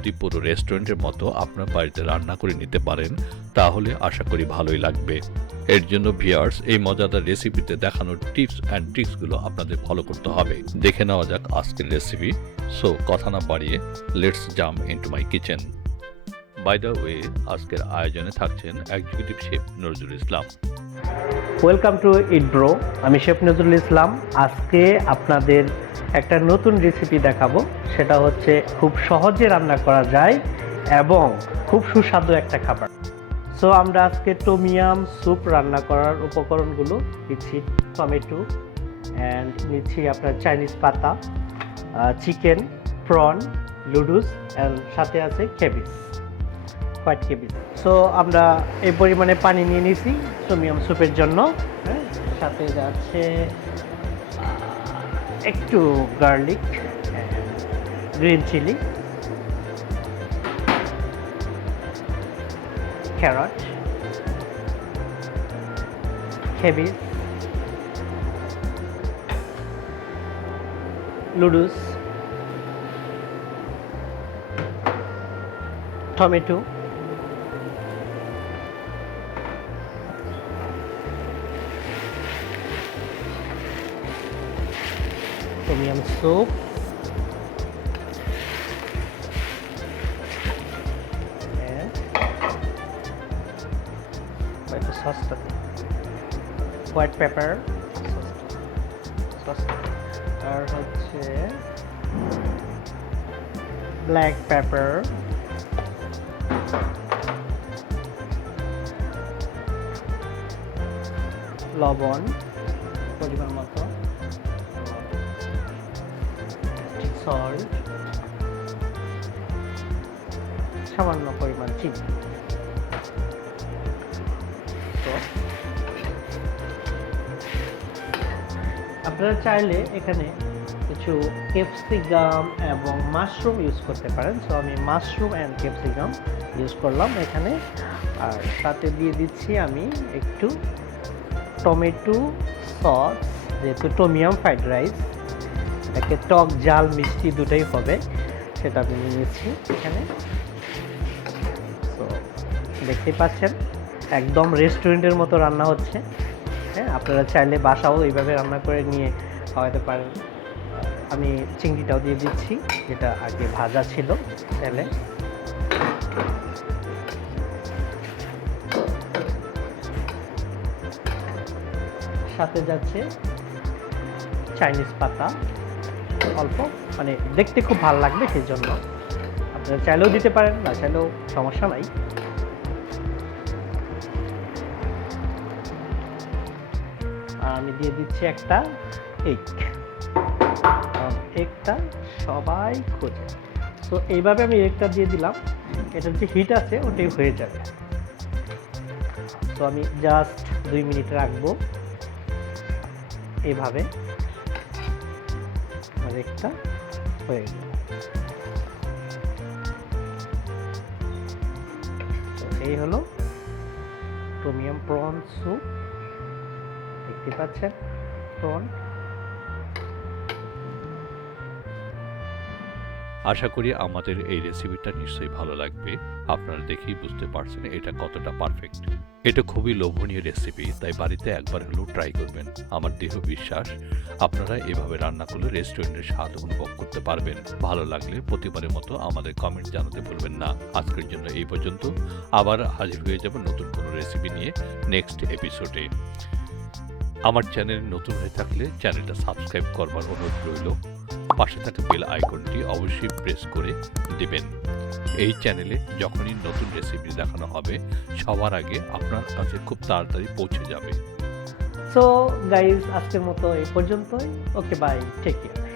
যদি পুরো রেস্টুরেন্টের মতো আপনার বাড়িতে রান্না করে নিতে পারেন তাহলে আশা করি ভালোই লাগবে। এর জন্য ভিউয়ার্স এই মজাদার রেসিপিতে দেখানো টিপস অ্যান্ড ট্রিক্সগুলো আপনাদের ফলো করতে হবে। দেখে নেওয়া যাক আজকের রেসিপি। সো কথা না বাড়িয়ে let's jump into my kitchen. By the way, আজকের আয়োজনে থাকছেন executive chef Nazrul Islam. Welcome to eat bro. আমি শেফ নজরুল ইসলাম। আজকে আপনাদের একটা নতুন রেসিপি দেখাবো, সেটা হচ্ছে খুব সহজে রান্না করা যায় এবং খুব সুস্বাদু একটা খাবার। সো আমরা আজকে টমিয়াম স্যুপ রান্না করার উপকরণগুলো নিচ্ছি। টমেটো অ্যান্ড নিচ্ছি আপনার চাইনিজ পাতা, চিকেন, প্রন, লুডুস অ্যান্ড সাথে আছে কেবিজ, হোয়াইট কেবিজ। সো আমরা এই পরিমাণে পানি নিয়ে নিয়েছি টমিয়াম স্যুপের জন্য। সাথে যাচ্ছে একটু garlic, green chilli, carrot, cabbage, লুডুস, tomato, tom yum soup, white pepper আর হচ্ছে ব্ল্যাক পেপার, লবণ পরিমাণ মতো, সল্ট, সামান্য পরিমাণ চিনি। তো আপনারা চাইলে এখানে কিছু ক্যাপসিকাম এবং মাশরুম ইউজ করতে পারেন। সো আমি মাশরুম অ্যান্ড ক্যাপসিকাম ইউজ করলাম এখানে। আর সাথে দিয়ে দিচ্ছি আমি একটু টমেটো সস, যেহেতু টমিয়াম ফ্রাইড রাইস, এটাকে টক ঝাল মিষ্টি দুটোই হবে, সেটা আমি নিয়ে নিচ্ছি এখানে। তো দেখতেই পাচ্ছেন একদম রেস্টুরেন্টের মতো রান্না হচ্ছে। হ্যাঁ, আপনারা চাইলে বাসাও এইভাবে রান্না করে নিয়ে খাওয়াতে পারেন। আমি চিংড়িটাও দিয়ে দিচ্ছি, যেটা আগে ভাজা ছিল তেলে। সাথে যাচ্ছে চাইনিজ পাতা অল্প, মানে দেখতে খুব ভালো লাগবে সেই জন্য। আপনারা চাইলেও দিতে পারেন, না চাইলেও সমস্যা নাই। আর আমি দিয়ে দিচ্ছি একটা এগ, এগটা সবাই খোঁজে। তো এইভাবে আমি এগটা দিয়ে দিলাম, এটার যে হিট আছে ওটাই হয়ে যাবে। তো আমি জাস্ট 2 মিনিট রাখবো এইভাবে, আর একটা হয়ে গেল। তো এই হলো টমিয়াম প্রন স্যুপ। দেখতে পাচ্ছেন প্রন। আশা করি আমাদের এই রেসিপিটা নিশ্চয়ই ভালো লাগবে। আপনারা দেখেই বুঝতে পারছেন এটা কতটা পারফেক্ট। এটা খুবই লোভনীয় রেসিপি, তাই বাড়িতে একবার হলেও ট্রাই করবেন। আমার দৃঢ় বিশ্বাস আপনারা এভাবে রান্না করলে রেস্টুরেন্টের স্বাদ অনুভব করতে পারবেন। ভালো লাগলে প্রতিবারের মতো আমাদের কমেন্ট জানাতে ভুলবেন না। আজকের জন্য এই পর্যন্ত। আবার হাজির হয়ে যাব নতুন কোনো রেসিপি নিয়ে নেক্সট এপিসোডে। আমার চ্যানেল নতুন হয়ে থাকলে চ্যানেলটা সাবস্ক্রাইব করবার অনুরোধ রইল। পাশে থাকা বেল আইকনটি অবশ্যই প্রেস করে দেবেন। এই চ্যানেলে যখনই নতুন রেসিপি দেখানো হবে সবার আগে আপনার কাছে খুব তাড়াতাড়ি পৌঁছে যাবে। সো গাইজ, আজকের মতো এই পর্যন্তই। ওকে, বাই, টেক কেয়ার।